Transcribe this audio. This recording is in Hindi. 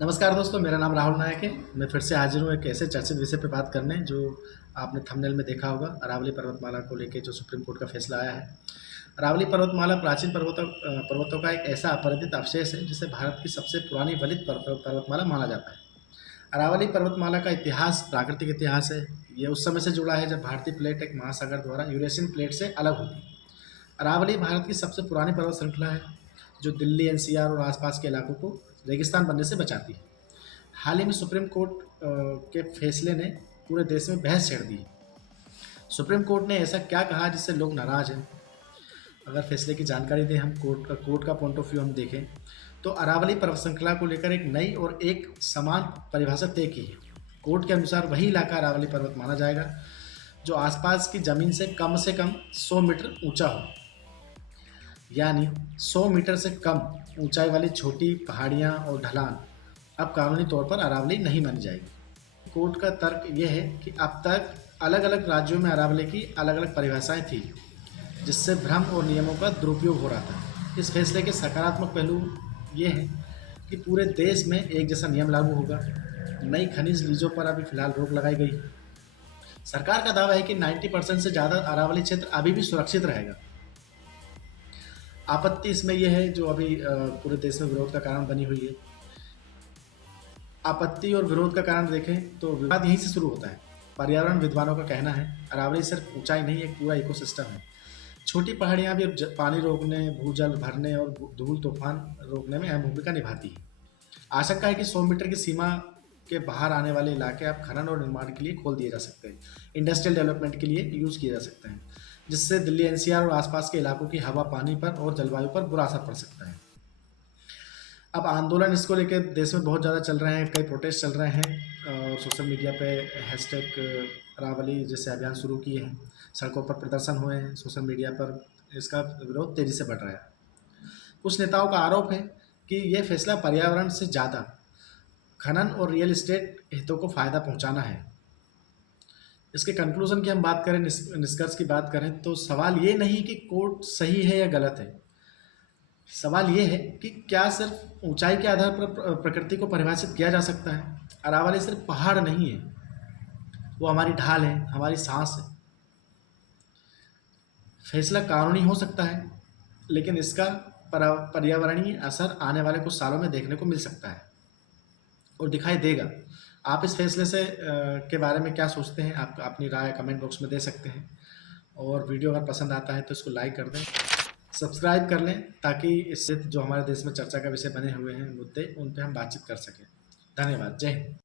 नमस्कार दोस्तों, मेरा नाम राहुल नायक है। मैं फिर से हाजिर हूँ एक ऐसे चर्चित विषय पर बात करने जो आपने थंबनेल में देखा होगा। अरावली पर्वतमाला को लेकर जो सुप्रीम कोर्ट का फैसला आया है। अरावली पर्वतमाला प्राचीन पर्वतों का एक ऐसा अपरिचित अवशेष है जिसे भारत की सबसे पुरानी वलित पर्वतमाला माना जाता है। अरावली पर्वतमाला का इतिहास प्राकृतिक इतिहास है। ये उस समय से जुड़ा है जब भारतीय प्लेट एक महासागर द्वारा यूरेशियन प्लेट से अलग हुई। अरावली भारत की सबसे पुरानी पर्वत श्रृंखला है जो दिल्ली एनसीआर और आसपास के इलाकों को रेगिस्तान बनने से बचाती है। हाल ही में सुप्रीम कोर्ट के फैसले ने पूरे देश में बहस छेड़ दी। सुप्रीम कोर्ट ने ऐसा क्या कहा जिससे लोग नाराज हैं? अगर फैसले की जानकारी दें, हम कोर्ट का पॉइंट ऑफ व्यू हम देखें तो अरावली पर्वत श्रृंखला को लेकर एक नई और एक समान परिभाषा तय की है। कोर्ट के अनुसार वही इलाका अरावली पर्वत माना जाएगा जो आसपास की जमीन से कम 100 मीटर ऊंचा हो। यानी 100 मीटर से कम ऊंचाई वाली छोटी पहाड़ियां और ढलान अब कानूनी तौर पर अरावली नहीं मानी जाएगी। कोर्ट का तर्क यह है कि अब तक अलग अलग राज्यों में अरावली की अलग अलग परिभाषाएं थी, जिससे भ्रम और नियमों का दुरुपयोग हो रहा था। इस फैसले के सकारात्मक पहलू ये हैं कि पूरे देश में एक जैसा नियम लागू होगा। नई खनिज लीजों पर अभी फिलहाल रोक लगाई गई। सरकार का दावा है कि 90% से ज़्यादा अरावली क्षेत्र अभी भी सुरक्षित रहेगा। आपत्ति इसमें यह है जो अभी पूरे देश में विरोध का कारण बनी हुई है। आपत्ति और विरोध का कारण देखें तो विवाद यहीं से शुरू होता है। पर्यावरण विद्वानों का कहना है अरावली सिर्फ ऊंचाई नहीं, एक पूरा इकोसिस्टम है। छोटी पहाड़ियां भी पानी रोकने, भूजल भरने और धूल तूफान रोकने में अहम भूमिका निभाती है। आशंका है कि 100 मीटर की सीमा के बाहर आने वाले इलाके अब खनन और निर्माण के लिए खोल दिए जा सकते हैं, इंडस्ट्रियल डेवलपमेंट के लिए यूज़ किए जा सकते हैं, जिससे दिल्ली एनसीआर और आसपास के इलाकों की हवा, पानी पर और जलवायु पर बुरा असर पड़ सकता है। अब आंदोलन इसको लेकर देश में बहुत ज़्यादा चल रहे हैं, कई प्रोटेस्ट चल रहे हैं और सोशल मीडिया पे हैशटैग अरावली जैसे अभियान शुरू किए हैं। सड़कों पर प्रदर्शन हुए हैं, सोशल मीडिया पर इसका विरोध तेज़ी से बढ़ रहा है। कुछ नेताओं का आरोप है कि यह फैसला पर्यावरण से ज़्यादा खनन और रियल एस्टेट हितों को फ़ायदा पहुंचाना है। इसके कंक्लूजन की हम बात करें, निष्कर्ष की बात करें तो सवाल ये नहीं कि कोर्ट सही है या गलत है। सवाल ये है कि क्या सिर्फ ऊंचाई के आधार पर प्रकृति को परिभाषित किया जा सकता है? अरावली सिर्फ पहाड़ नहीं है, वो हमारी ढाल है, हमारी सांस है। फैसला कानूनी हो सकता है, लेकिन इसका पर्यावरणीय असर आने वाले कुछ सालों में देखने को मिल सकता है और दिखाई देगा। आप इस फैसले से के बारे में क्या सोचते हैं? आप अपनी राय कमेंट बॉक्स में दे सकते हैं और वीडियो अगर पसंद आता है तो इसको लाइक कर दें, सब्सक्राइब कर लें, ताकि इससे जो हमारे देश में चर्चा का विषय बने हुए हैं मुद्दे, उन पर हम बातचीत कर सकें। धन्यवाद। जय हिंद।